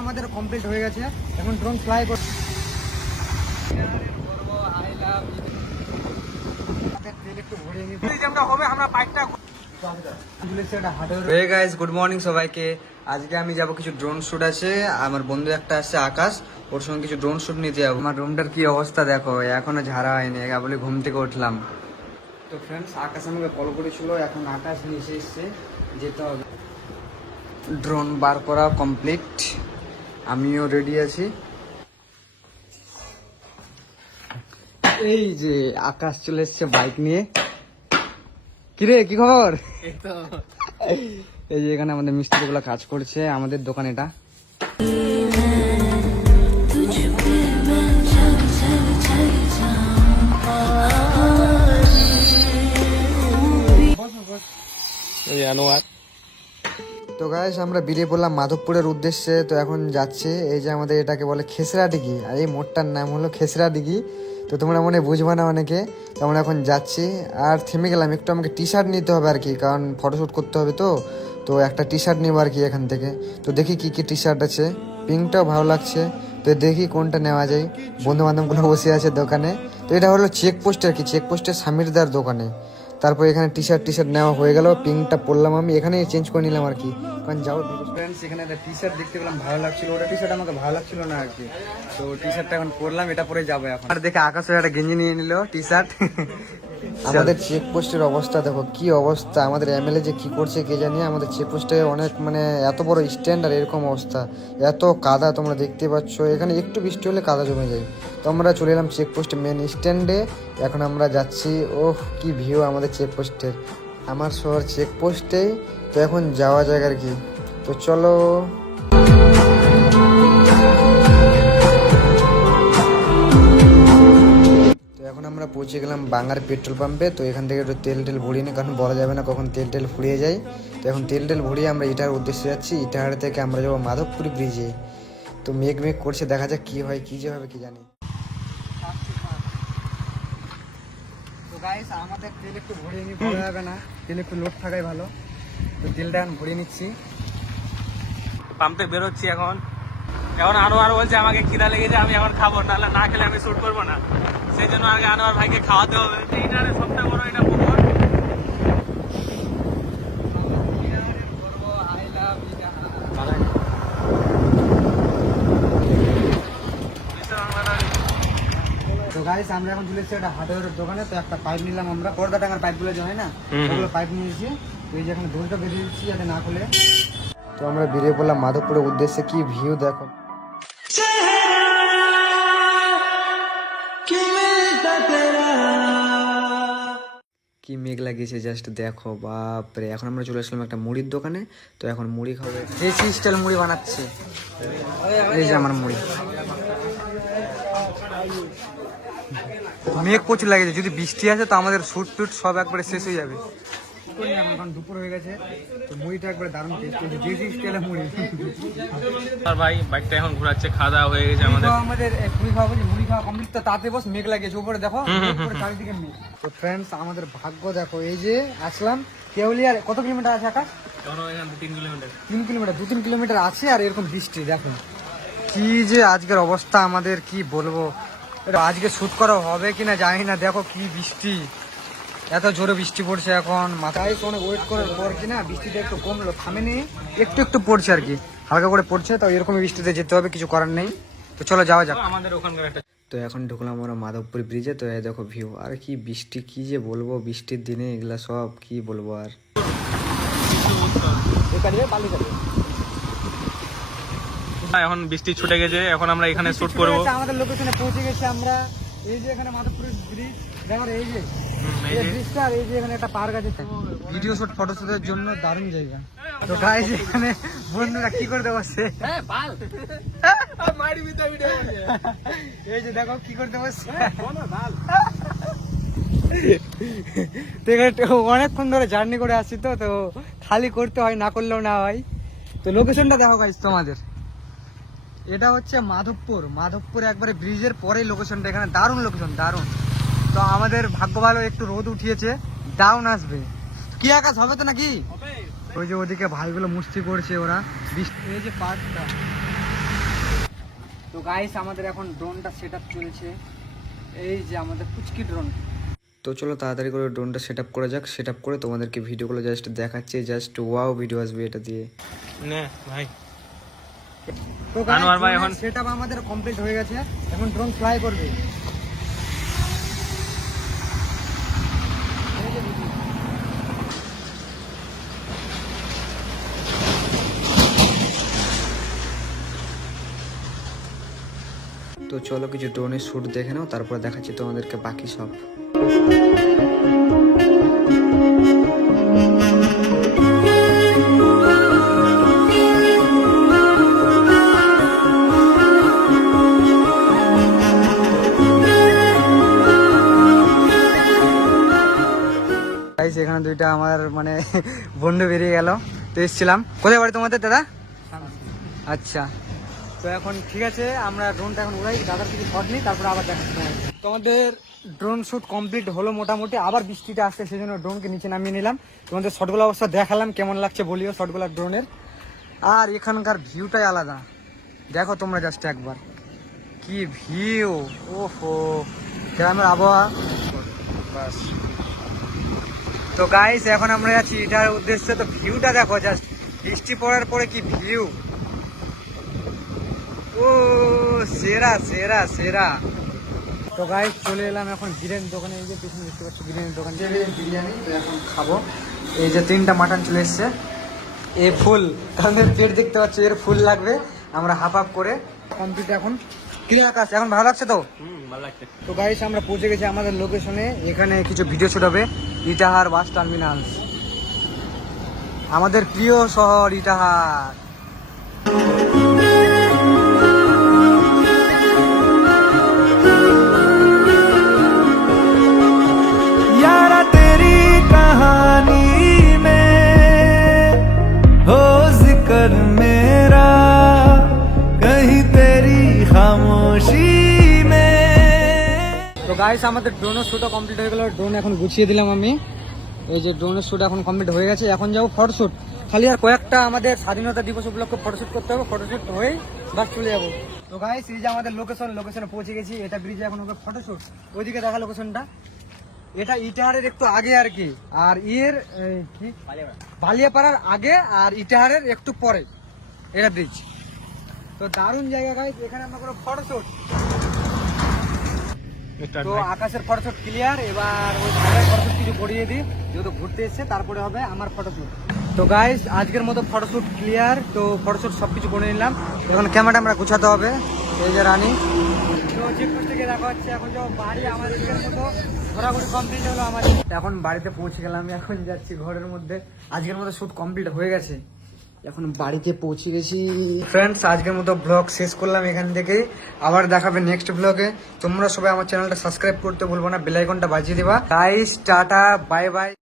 আমাদের কমপ্লিট হয়ে গেছে, এখন ড্রোন ফ্লাই করব। গুড মর্নিং সবাইকে। আজকে আমি যাব কিছু ড্রোন শুট আছে, আমার বন্ধু একটা আছে আকাশ, ওর সঙ্গে কিছু ড্রোন শুট নিতে যাবো। আমার রুমটার কি অবস্থা দেখো, এখনো ঝাড়া হয়নি, বলে ঘুম থেকে উঠলাম। তো ফ্রেন্ডস, আকাশ আমাকে কল করেছিল, এখন আকাশ নিচে এসছে, যেতে হবে। ড্রোন বার করা কমপ্লিট, আমিও রেডি আছি। এই যে আকাশ চলে এসছে বাইক নিয়ে। কিরে, কি খবর? এই যে এখানে আমাদের মিস্ত্রি গুলো কাজ করছে, আমাদের দোকান এটা। তো গাইস, আমরা বেরিয়ে পড়লাম মাধবপুরের উদ্দেশ্যে। তো এখন যাচ্ছি, এই যে আমাদের এটাকে বলে খেসরা ডিগি, আর এই মোড়টার নাম হলো খেসরা ডিগি। তো তোমরা মনে বুঝবে না অনেকে। তো আমরা এখন যাচ্ছি, আর থেমে গেলাম একটু, আমাকে টি শার্ট নিতে হবে আর কি, কারণ ফটোশ্যুট করতে হবে। তো একটা টি শার্ট নেবো আর কি এখান থেকে। তো দেখি কি কি টি শার্ট আছে, পিঙ্কটাও ভালো লাগছে, তো দেখি কোনটা নেওয়া যায়। বন্ধু বান্ধবগুলো বসে আছে দোকানে। তো এটা হলো চেকপোস্ট আর কি, চেকপোস্টের স্বামীরদার দোকানে। তারপর এখানে টি শার্ট নেওয়া হয়ে গেল, পিঙ্কটা পরলাম আমি, এখানে চেঞ্জ করে নিলাম আর কি, কারণ যাও ফ্রেন্ডস। এখানে একটা টি শার্ট দেখতে পেলাম, ভালো লাগছিল, ওটা টি শার্ট আমাকে ভালো লাগছিল না আর কি। তো টি শার্টটা এখন পরলাম, এটা পরে যাবো এখন। আর দেখে আকাশের একটা গেঞ্জি নিয়ে নিল, টি শার্ট। আমাদের চেকপোস্টের অবস্থা দেখো কি অবস্থা, আমাদের এমএলএ যে কি করছে কে জানি। আমাদের চেকপোস্টে অনেক এত বড় স্ট্যান্ড আর এরকম অবস্থা, এত কাদা তোমরা দেখতে পাচ্ছ, এখানে একটু বৃষ্টি হলে কাদা জমে যায়। তো আমরা চলে এলাম চেকপোস্টে মেন স্ট্যান্ডে, এখন আমরা যাচ্ছি। ওহ, কি ভিউ আমাদের চেকপোস্টের, আমার শহর চেকপোস্টে। তো এখন যাওয়া যায় আর কি, তো চলো। এখন আমরা পৌঁছে গেলাম বাংলার পেট্রোল পাম্পে। তো এখান থেকে একটু তেল ভরিয়ে নিই, কারণ বলা যাবে না কখন তেল ফুরিয়ে যায়। তো এখন তেল ভরিয়ে আমরা ইটার উদ্দেশ্যে যাচ্ছি, ইটাহার থেকে আমরা যাবো মাধবপুর ব্রিজে। তো মেঘ করছে, দেখা যাক কি হয়, কি যে হবে কি জানি। তো গাইস, আমাদের তেল একটু ভরিয়ে নিই, ভালো যাবে না, তেল একটু লোড থাকাই ভালো। তো তেলটা এখন ভরিয়ে নিচ্ছি, পাম্পে বেরোচ্ছি এখন। আনোয়ার বলছে আমাকে খিদা লেগেছে, আমি এখন খাবো, নাহলে না খেলে আমি শুট করবো না। সেই জন্য আগে আনোয়ার ভাইকে খাওয়াতে হবে। এইটারে সবচেয়ে বড় এটা পুকুর। তো গাইস, আমরা এখন চলে এসেছি একটা হার্ডওয়্যারের দোকানে। তো একটা পাইপ নিলাম আমরা, পর্দাটাঙ্গার পাইপগুলো যে হয় না, ওগুলো পাইপ নিয়েছি। তো এই যে এখন দড়িটা বেরিয়ে দিচ্ছি যাতে না খুলে। তো আমরা বেরিয়ে পড়লাম মাধবপুরের উদ্দেশ্যে, কি ভিউ দেখো। কি মেঘ লাগিয়েছে জাস্ট দেখো, বাপরে। এখন আমরা চলে আসলাম একটা মুড়ির দোকানে। তো এখন মুড়ি খাবে, দেশি স্টাইল মুড়ি বানাচ্ছে। এই যে আমার মুড়ি। মেঘ প্রচুর লাগেছে, যদি বৃষ্টি আসে তো আমাদের শুট টুট সব একবারে শেষ হয়ে যাবে। এখন দুপুর হয়ে গেছে, তো মুড়িটা একবারে দারুণ টেস্ট, দেশি স্টাইলের মুড়ি। আর ভাই বাইকটা এখন ঘোরাচ্ছে, খাওয়া দাওয়া হয়ে গেছে আমাদের। মুড়ি খাওয়া কমপ্লিট। তো তাতে বস মেঘ লাগিয়েছে উপরে, দেখো চারিদিকে মেঘ। তো ফ্রেন্ডস, আমাদের ভাগ্য দেখো, এই যে আসলাম কেউলিয়ার। কত কিলোমিটার আছে আকাশ? 3 কিলোমিটার। 3 কিলোমিটার, 2-3 কিলোমিটার আছে, আর এরকম বৃষ্টি দেখো কি যে আজকের অবস্থা আমাদের, কি বলবো। এটা আজকে শুট করা হবে কিনা জানি না, দেখো কি বৃষ্টি, এত জোরে বৃষ্টি পড়ছে। এখন মাথায় অনেক ওয়েট করার পর কিনা বৃষ্টিটা একটু কমলো, থামেনি, একটু পড়ছে আর কি, হালকা করে পড়ছে। তো এরকমই বৃষ্টিতে যেতে হবে, কিছু করার নেই। তো চলো যাওয়া যাক আমাদের ওখানকার একটা। তো এখন ঢুকলাম আমরা মাধবপুর ব্রিজে। তো এই দেখো ভিউ, আর কি বৃষ্টি, কি যে বলবো, বৃষ্টির দিনে এগুলা সব কি বলবো আর। এখন বৃষ্টি ছুটে গেছে, এখন আমরা এখানে শুট করবো। আমাদের লোকেশনে পৌঁছে গেছি আমরা। এই যে এখানে মাধবপুর ব্রিজ দেখো, এই যে ব্রিজটা, আর এই যে এখানে একটা পার্ক আছে, ভিডিও শুট ফটো শুটের জন্য দারুণ জায়গা। তো গাইস, এখানে বন্ধুরা কি করতে বসছে, এই যে দেখো কি করতে বসছে। অনেকক্ষণ ধরে জার্নি করে আসছি, তো খালি করতে হয়, না করলেও না হয়। তো লোকেশনটা দেখো গাইস তোমাদের, এটা হচ্ছে মাধবপুর একবারে ব্রিজের পরেই লোকেশনটা। এখানে দারুণ লোকেশন, দারুণ। তো আমাদের ভাগ্য ভালো, একটু রোদ উঠিয়েছে, ডাউন আসবে। কি আকাশ হবে তো নাকি? ওই যে ওদিকে ভাইগুলো মুস্তি করছে ওরা, এই যে পার্কটা। তো গাইস আমাদের এখন ড্রোনটা সেট আপ চলছে, এই যে আমাদের পুচকি ড্রোন। তো চলো তাড়াতাড়ি করে ড্রোনটা সেট আপ করা যাক। সেট আপ করে তোমাদেরকে ভিডিওগুলো জাস্ট দেখাচ্ছি, জাস্ট ওয়াও ভিডিও আসবে এটা দিয়ে। নে ভাই, তো আনোয়ার ভাই এখন সেট আপ আমাদের কমপ্লিট হয়ে গেছে, এখন ড্রোন ফ্লাই করবে। তো চলো কিছু ড্রোনের শ্যুট দেখে নাও, তারপরে দেখাচ্ছি তোমাদেরকে বাকি সব। এখানে দুইটা আমার মানে বন্ধু বেরিয়ে গেল, তো এসেছিলাম। কোথায় বাড়ি তোমাদের দাদা? আচ্ছা, তো এখন ঠিক আছে, আমরা ড্রোনটা এখন উড়াই, দাদার কিছু শট নিই, তারপরে আবার দেখাচ্ছি তোমাদের। ড্রোন শ্যুট কমপ্লিট হলো মোটামুটি, আবার বৃষ্টিটা আসছে, সেই জন্য ড্রোনকে নিচে নামিয়ে নিলাম। তোমাদের শটগুলো অবশ্য দেখালাম, কেমন লাগছে বলিও শটগুলো ড্রোনের। আর এখানকার ভিউটাই আলাদা, দেখো তোমরা জাস্ট একবার, কি ভিউ! ওহো, গ্রামের আবহাওয়া। বাস। তো গাইস এখন আমরা যাচ্ছি এটার উদ্দেশ্যে, তো ভিউটা দেখো জাস্ট, বৃষ্টি পড়ার পরে কি ভিউ! ও সেরা সেরা সেরা। তো গাইস চলে এলাম এখন বিরিয়ানির দোকানে, এই যে পিছনে দেখতে পাচ্ছ বিরিয়ানির দোকান, বিরিয়ানি তো এখন খাবো। এই যে 3টা মাটন চলে এসছে, এ ফুল, কারণ পেট দেখতে পাচ্ছ, এর ফুল লাগবে। আমরা হাফ হাফ করে কমপ্লিট এখন। কি আকাশ, এখন ভালো লাগছে তো? ভালো লাগছে। তো গাইস আমরা পৌঁছে গেছি আমাদের লোকেশনে, এখানে কিছু ভিডিও শুট হবে। ইটাহার বাস টার্মিনাল, আমাদের প্রিয় শহর ইটাহার। यारा तेरी कहानी में हो जिक्र मेरा, कहीं तेरी खामोशी में। তো গাইস আমাদের ড্রোনের শ্যুটও কমপ্লিট হয়ে গেল, ড্রোন এখন গুছিয়ে দিলাম আমি। এই যে ড্রোনের শ্যুট এখন কমপ্লিট হয়ে গেছে, এখন যাবো ফটোশ্যুট। খালি আর কয়েকটা আমাদের স্বাধীনতা দিবস উপলক্ষে ফটোশ্যুট করতে হবে, ফটোশ্যুট হয়েই বাস চলে যাবো। তো গাইস এই যে আমাদের লোকেশনে পৌঁছে গেছি, এটা ব্রিজে এখন হবে ফটোশ্যুট। ওইদিকে দেখা লোকেশনটা, এটা ইটাহারের একটু আগে আর কি, আর এর কি বালিয়াপাড়ার আগে, আর ইটাহারের একটু পরে এটা ব্রিজ। তো দারুণ জায়গা গাইস, এখানে আমরা কোনো ফটোশ্যুট। তো আকাশের ফটোশুট ক্লিয়ার, এবার ওই ধারের ফটোশুট কিছু করিয়ে দিই, যেহেতু ঘুরতে এসছে, তারপরে হবে আমার ফটোশুট। তো গাইস আজকের মতো ফটোশুট ক্লিয়ার, তো ফটোশুট সব কিছু করে নিলাম। এখন ক্যামেরাটা আমরা গুছাতে হবে, এই যে রানি। তো চেকপোস্ট থেকে দেখা হচ্ছে, এখন যাবো বাড়ি। আমাদের মতো ঘোরাঘুরি কমপ্লিট হলো আমাদের, এখন বাড়িতে পৌঁছে গেলাম, এখন যাচ্ছি ঘরের মধ্যে। আজকের মতো শুট কমপ্লিট হয়ে গেছে, এখন বাড়িতে পৌঁছে গেছি। ফ্রেন্ডস আজকের মতো ব্লগ শেষ করলাম এখান থেকে, আবার দেখাবে নেক্সট ব্লগে। তোমরা সবাই আমার চ্যানেলটা সাবস্ক্রাইব করতে ভুলবো না, বেল আইকনটা বাজিয়ে দিবা। Guys tata, bye bye.